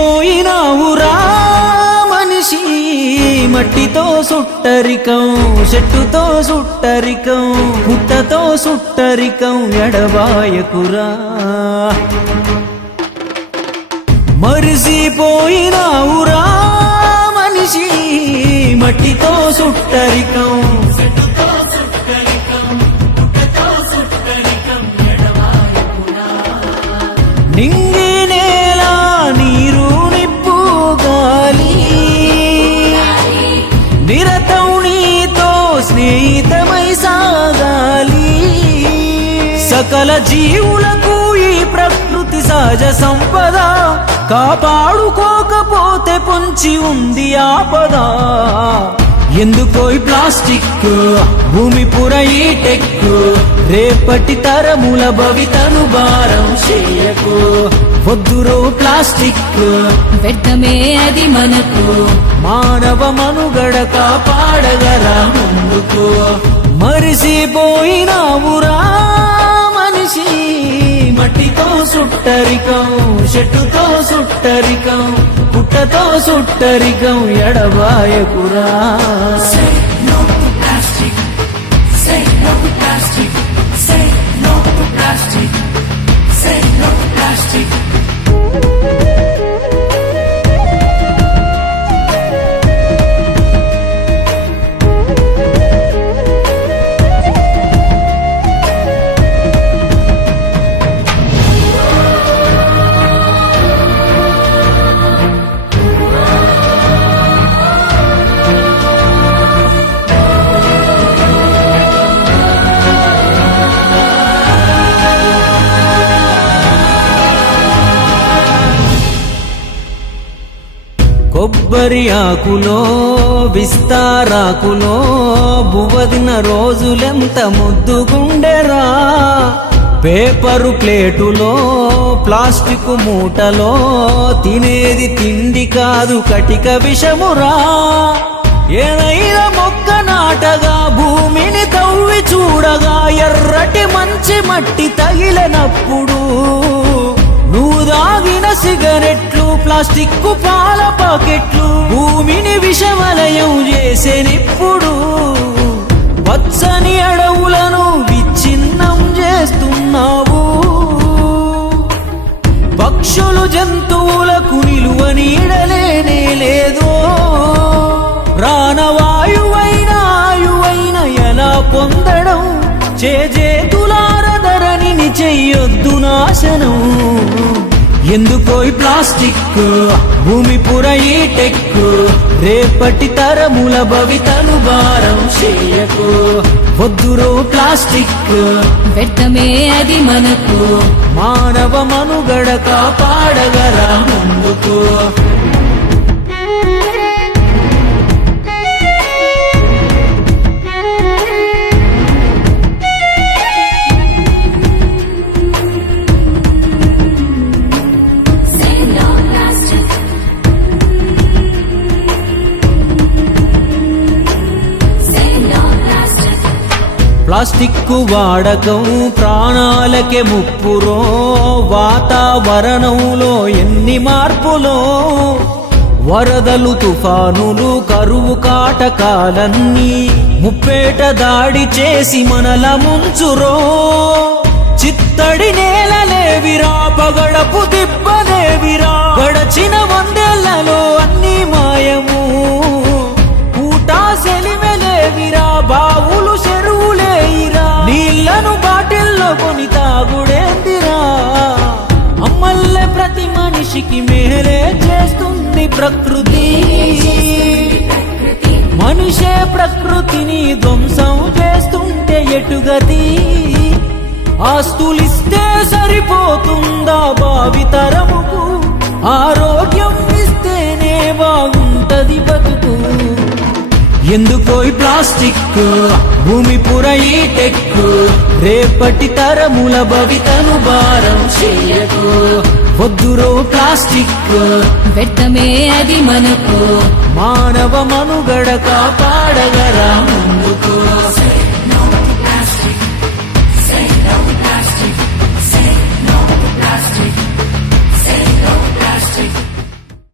మురిసిపోయినావురా మనిషి మట్టితో సుట్టరికం చెట్టుతో సుట్టరికం పుట్టతో సుట్టరికం ఎడబాయకురా మరిసిపోయినావురా మనిషి మట్టితో సుట్టరికం నింగి నేల నీరు నిప్పు గాలి నిరతం నీతో స్నేహితమై సాగాలి సకల జీవులకు ఈ ప్రకృతి సహజ సంపద కాపాడుకోకపోతే పొంచి ఉంది ఆపద ఎందుకో ఈ ప్లాస్టిక్ భూమి పుర ఈ టెక్కు రేపటి తరముల భవితను భారం చేయకు వద్దురో ప్లాస్టిక్ వ్యర్థమే అది మనకు మానవ మనుగడ కాపాడగరా ముందుకు మరిసిపోయినావురా మనిషి మట్టితో సుట్టరికం చెట్టుతో సుట్టరికం పుట్టతో సుట్టరికం ఎడబాయకురా కొబ్బరి ఆకులో విస్తారాకులో బువ్వదిన రోజులెంత ముద్దుగుండెరా పేపరు ప్లేటులో ప్లాస్టిక్ మూటలో తినేది తిండి కాదు కటిక విషమురా ఏదైనా మొక్క నాటగా భూమిని తవ్వి చూడగా ఎర్రటి మంచి మట్టి తగిలినప్పుడు నువ్వు దాగిన సిగరెట్లు ప్లాస్టిక్ పాల పాకెట్లు భూమిని విషవలయం చేసేనిప్పుడు పచ్చని అడవులను విచ్ఛిన్నం చేస్తున్నావు పక్షులు జంతువులకు నిలువ నీడలేనే లేదో ప్రాణవాయువైన ఆయువైన ఎలా పొందడం చేతులారధరణిని చెయ్యొద్దు నాశనం ఎందుకో ఈ ప్లాస్టిక్ భూమి పుర ఈ టెక్కు రేపటి తరముల భవితను భారం చేయకు వద్దురో ప్లాస్టిక్ వ్యర్థమే అది మనకు మానవ మనుగడ కాపాడగరా ముందుకు ప్లాస్టిక్ వాడకం ప్రాణాలకే ముప్పురో వాతావరణంలో ఎన్ని మార్పులో వరదలు తుఫానులు కరువు కాటకాలన్నీ ముప్పేట దాడి చేసి మనల ముంచురో చిత్తడి నేలలేవిరా పగడపు దిబ్బలేవిరా గడచిన వందేళ్లలో అన్ని మాయము పూటా సెలిమెలేవిరా బావులు చెరువులేయిరా నీళ్లను బాటిల్లో కొని తాగుడేందిరా అమ్మల్లే ప్రతి మనిషికి మేలే చేస్తుంది ప్రకృతి మనిషే ప్రకృతిని ధ్వంసం చేస్తుంటే ఎటుగతి ఆస్తులిస్తే సరిపోతుందా భావితరముకు ఆరోగ్యం ఇస్తేనే బాగుంటది బతుకు ఎందుకో ఈ ప్లాస్టిక్ భూమి పుర ఈ టెక్కు రేపటి తరముల భవితను భారం చేయకు వద్దురో ప్లాస్టిక్ వ్యర్థమే అది మనకు మానవ మనుగడ కాపాడగరా